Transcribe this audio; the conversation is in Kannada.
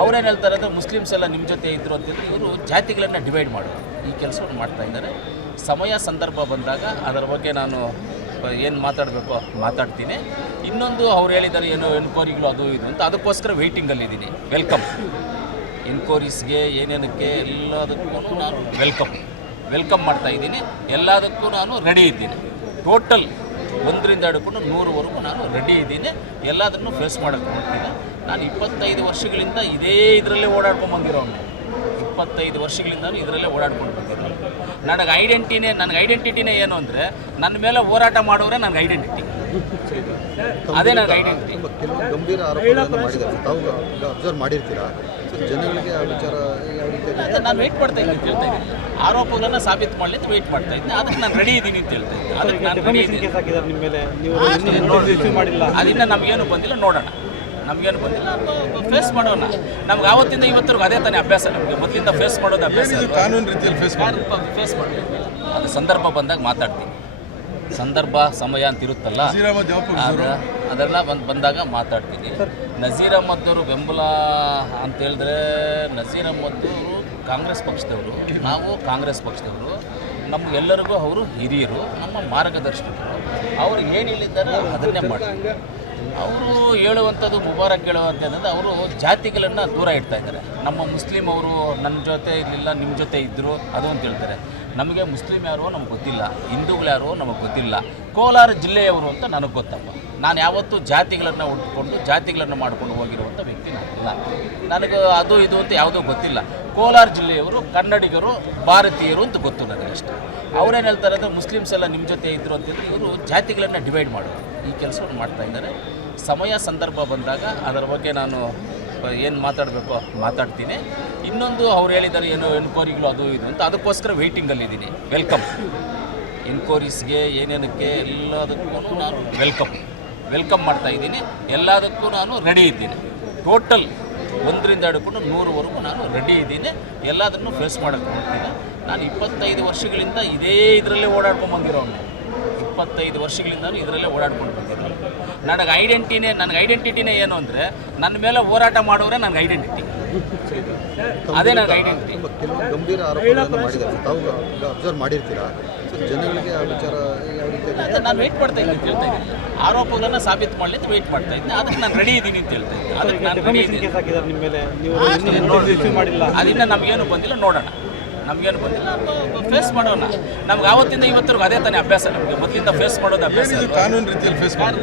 ಅವ್ರೇನು ಹೇಳ್ತಾರೆ ಅಂದರೆ ಮುಸ್ಲಿಮ್ಸ್ ಎಲ್ಲ ನಿಮ್ಮ ಜೊತೆ ಇದ್ರು ಅಂತಿದ್ರೆ ಇವರು ಜಾತಿಗಳನ್ನು ಡಿವೈಡ್ ಮಾಡೋದು ಈ ಕೆಲಸವನ್ನು ಮಾಡ್ತಾ ಇದ್ದಾರೆ. ಸಮಯ ಸಂದರ್ಭ ಬಂದಾಗ ಅದರ ಬಗ್ಗೆ ನಾನು ಏನು ಮಾತಾಡಬೇಕೋ ಮಾತಾಡ್ತೀನಿ. ಇನ್ನೊಂದು ಅವ್ರು ಹೇಳಿದ್ದಾರೆ ಏನೋ ಎನ್ಕ್ವೈರಿಗಳು ಅದು ಇದು ಅಂತ, ಅದಕ್ಕೋಸ್ಕರ ವೆಯ್ಟಿಂಗಲ್ಲಿದ್ದೀನಿ. ವೆಲ್ಕಮ್ ಎನ್ಕ್ವೈರೀಸ್ಗೆ ಏನೇನಕ್ಕೆ ಎಲ್ಲದಕ್ಕೂ ನಾನು ವೆಲ್ಕಮ್ ಮಾಡ್ತಾಯಿದ್ದೀನಿ. ಎಲ್ಲದಕ್ಕೂ ನಾನು ರೆಡಿ ಇದ್ದೀನಿ. ಟೋಟಲ್ 1ರಿಂದ ಹಿಡ್ಕೊಂಡು 100ವರೆಗೂ ನಾನು ರೆಡಿ ಇದ್ದೀನಿ. ಎಲ್ಲದನ್ನು ಫೇಸ್ ಮಾಡೋಕ್ಕೆ ಹೋಗ್ತೀನಿ. ನಾನು 25 ವರ್ಷಗಳಿಂದ ಇದೇ ಇದರಲ್ಲೇ ಓಡಾಡ್ಕೊಂಡು ಬಂದಿರೋನು. 25 ವರ್ಷಗಳಿಂದ ಇದರಲ್ಲೇ ಓಡಾಡ್ಕೊಂಡು ಬಂದಿರೋನು. ನನಗೆ ಐಡೆಂಟಿಟಿನೇ ಏನು ಅಂದರೆ ನನ್ನ ಮೇಲೆ ಹೋರಾಟ ಮಾಡೋರೆ ನನಗೆ ಐಡೆಂಟಿಟಿ. ಅದೇ ನನಗೆ ಐಡೆಂಟಿಟಿ. ಕೆಲವು ಗಂಭೀರ ಆರೋಪಗಳನ್ನು ಮಾಡಿದ್ದಾರೆ, ತಾವು ಅಬ್ಸರ್ವ್ ಮಾಡಿರ್ತೀರಾ? ಜನಗಳಿಗೆ ಆ ವಿಚಾರ ಯಾವ ರೀತಿ ನಾನು ವೆಯ್ಟ್ ಮಾಡ್ತಾ ಇದ್ದೀನಿ ಅಂತ ಹೇಳ್ತಾ ಇದ್ದೀನಿ. ಆರೋಪಗಳನ್ನು ಸಾಬೀತು ಮಾಡಲಿ ಅಂತ ವೆಯ್ಟ್ ಮಾಡ್ತಾ ಇದ್ದೀನಿ. ಅದಕ್ಕೆ ನಾನು ರೆಡಿ ಇದ್ದೀನಿ ಅಂತ ಹೇಳ್ತಾ ಇದ್ದೀನಿ. ಅದಕ್ಕೆ ನಾನು ರೆಡಿ ಇದ್ದೀನಿ. ಅದರಿಂದ ನಮಗೇನು ಬಂದಿಲ್ಲ, ನೋಡೋಣ. ನಮಗೇನು ಬಂದಿಲ್ಲ, ಫೇಸ್ ಮಾಡೋಣ. ನಮ್ಗೆ ಆವತ್ತಿಂದ ಇವತ್ತರೆಗೂ ಅದೇ ತಾನೇ ಅಭ್ಯಾಸ. ನಮಗೆ ಮೊದಲಿಂದ ಫೇಸ್ ಮಾಡೋದು ಅಭ್ಯಾಸ. ಕಾನೂನು ರೀತಿಯಲ್ಲಿ ಫೇಸ್ ಮಾಡಿ ಅದು ಸಂದರ್ಭ ಬಂದಾಗ ಮಾತಾಡ್ತೀನಿ. ಸಂದರ್ಭ ಸಮಯ ಅಂತ ಇರುತ್ತಲ್ಲ, ಅದೆಲ್ಲ ಬಂದಾಗ ಮಾತಾಡ್ತೀನಿ. ನಜೀರ್ ಅಹ್ಮದ್ ಅವರು ಬೆಂಬಲ ಅಂತ ಹೇಳಿದ್ರೆ, ನಜೀರ್ ಅಹ್ಮದ್ ಅವರು ಕಾಂಗ್ರೆಸ್ ಪಕ್ಷದವರು, ನಾವು ಕಾಂಗ್ರೆಸ್ ಪಕ್ಷದವರು. ನಮಗೆಲ್ಲರಿಗೂ ಅವರು ಹಿರಿಯರು, ನಮ್ಮ ಮಾರ್ಗದರ್ಶಕರು. ಅವರು ಏನು ಹೇಳಿದ್ದಾರೆ ಅದನ್ನೇ ಮಾಡ್ತಾರೆ. ಅವರು ಹೇಳುವಂಥದ್ದು ಮುಬಾರಕ್ ಹೇಳುವಂಥದ್ದು ಅವರು ಜಾತಿಗಳನ್ನು ದೂರ ಇಡ್ತಾ ಇದ್ದಾರೆ. ನಮ್ಮ ಮುಸ್ಲಿಂ ಅವರು ನನ್ನ ಜೊತೆ ಇರಲಿಲ್ಲ, ನಿಮ್ಮ ಜೊತೆ ಇದ್ದರು ಅದು ಅಂತ ಹೇಳ್ತಾರೆ. ನಮಗೆ ಮುಸ್ಲಿಂ ಯಾರೋ ನಮ್ಗೆ ಗೊತ್ತಿಲ್ಲ, ಹಿಂದೂಗಳು ಯಾರೋ ನಮಗೆ ಗೊತ್ತಿಲ್ಲ, ಕೋಲಾರ ಜಿಲ್ಲೆಯವರು ಅಂತ ನನಗೆ ಗೊತ್ತಪ್ಪ. ನಾನು ಯಾವತ್ತೂ ಜಾತಿಗಳನ್ನು ಉಟ್ಕೊಂಡು ಜಾತಿಗಳನ್ನು ಮಾಡ್ಕೊಂಡು ಹೋಗಿರುವಂಥ ವ್ಯಕ್ತಿ ನಾನಿಲ್ಲ. ನನಗೆ ಅದು ಇದು ಅಂತ ಯಾವುದೂ ಗೊತ್ತಿಲ್ಲ. ಕೋಲಾರ ಜಿಲ್ಲೆಯವರು, ಕನ್ನಡಿಗರು, ಭಾರತೀಯರು ಅಂತ ಗೊತ್ತು ನನಗಷ್ಟೇ. ಅವ್ರೇನು ಹೇಳ್ತಾರೆ ಅಂದರೆ ಮುಸ್ಲಿಮ್ಸ್ ಎಲ್ಲ ನಿಮ್ಮ ಜೊತೆ ಇದ್ದರು ಅಂತಿದ್ರೆ ಇವರು ಜಾತಿಗಳನ್ನು ಡಿವೈಡ್ ಮಾಡೋದು ಈ ಕೆಲಸವನ್ನು ಮಾಡ್ತಾ ಇದ್ದಾರೆ. ಸಮಯ ಸಂದರ್ಭ ಬಂದಾಗ ಅದರ ಬಗ್ಗೆ ನಾನು ಏನು ಮಾತಾಡಬೇಕೋ ಮಾತಾಡ್ತೀನಿ. ಇನ್ನೊಂದು ಅವ್ರು ಹೇಳಿದ್ದಾರೆ ಏನೋ ಎನ್ಕ್ವೈರಿಗಳು ಅದು ಇದು ಅಂತ, ಅದಕ್ಕೋಸ್ಕರ ವೆಯ್ಟಿಂಗಲ್ಲಿದ್ದೀನಿ. ವೆಲ್ಕಮ್ ಎನ್ಕ್ವೈರೀಸ್ಗೆ ಏನೇನಕ್ಕೆ ಎಲ್ಲದಕ್ಕೂ ನಾನು ವೆಲ್ಕಮ್ ಮಾಡ್ತಾಯಿದ್ದೀನಿ. ಎಲ್ಲದಕ್ಕೂ ನಾನು ರೆಡಿ ಇದ್ದೀನಿ. ಟೋಟಲ್ 1ರಿಂದ ಹಿಡ್ಕೊಂಡು 100ವರೆಗೂ ನಾನು ರೆಡಿ ಇದ್ದೀನಿ. ಎಲ್ಲದನ್ನು ಫೇಸ್ ಮಾಡೋಕ್ಕೆ ಹೋಗ್ತೀನಿ. ನಾನು 25 ವರ್ಷಗಳಿಂದ ಇದೇ ಇದರಲ್ಲೇ ಓಡಾಡ್ಕೊಂಡು ಬಂದಿರೋನು. 25 ವರ್ಷಗಳಿಂದ ಇದರಲ್ಲೇ ಓಡಾಡ್ಕೊಂಡು ಬಂದಿರೋನು. ನನಗೆ ಐಡೆಂಟಿಟಿನೇ ಏನು ಅಂದರೆ ನನ್ನ ಮೇಲೆ ಹೋರಾಟ ಮಾಡೋರೆ ನನಗೆ ಐಡೆಂಟಿಟಿ. ಅದೇ ನನಗೆ ಐಡೆಂಟಿಟಿ. ಕೆಲವು ಗಂಭೀರ ಆರೋಪಗಳನ್ನು ಮಾಡಿದ್ದಾರೆ, ತಾವು ಅಬ್ಸರ್ವ್ ಮಾಡಿರ್ತೀರಾ? ಜನಗಳಿಗೆ ಆ ವಿಚಾರ ಯಾವ ರೀತಿ ನಾನು ವೆಯ್ಟ್ ಮಾಡ್ತಾ ಇದ್ದೀನಿ ಅಂತ ಹೇಳ್ತಾ ಇದ್ದೀನಿ. ಆರೋಪಗಳನ್ನು ಸಾಬೀತು ಮಾಡಲಿ ಅಂತ ವೆಯ್ಟ್ ಮಾಡ್ತಾ ಇದ್ದೀನಿ. ಅದಕ್ಕೆ ನಾನು ರೆಡಿ ಇದ್ದೀನಿ ಅಂತ ಹೇಳ್ತಾ ಇದ್ದೀನಿ. ಅದಕ್ಕೆ ನಾನು ರೆಡಿ ಇದ್ದೀನಿ. ಅದರಿಂದ ನಮಗೇನು ಬಂದಿಲ್ಲ, ನೋಡೋಣ. ನಮಗೇನು ಬಂದಿಲ್ಲ, ಫೇಸ್ ಮಾಡೋಣ. ನಮ್ಗೆ ಆವತ್ತಿಂದ ಇವತ್ತರೆಗೂ ಅದೇ ತಾನೇ ಅಭ್ಯಾಸ. ನಮಗೆ ಮೊದಲಿಂದ ಫೇಸ್ ಮಾಡೋದು ಅಭ್ಯಾಸ. ಕಾನೂನು ರೀತಿಯಲ್ಲಿ ಫೇಸ್ ಮಾಡಿ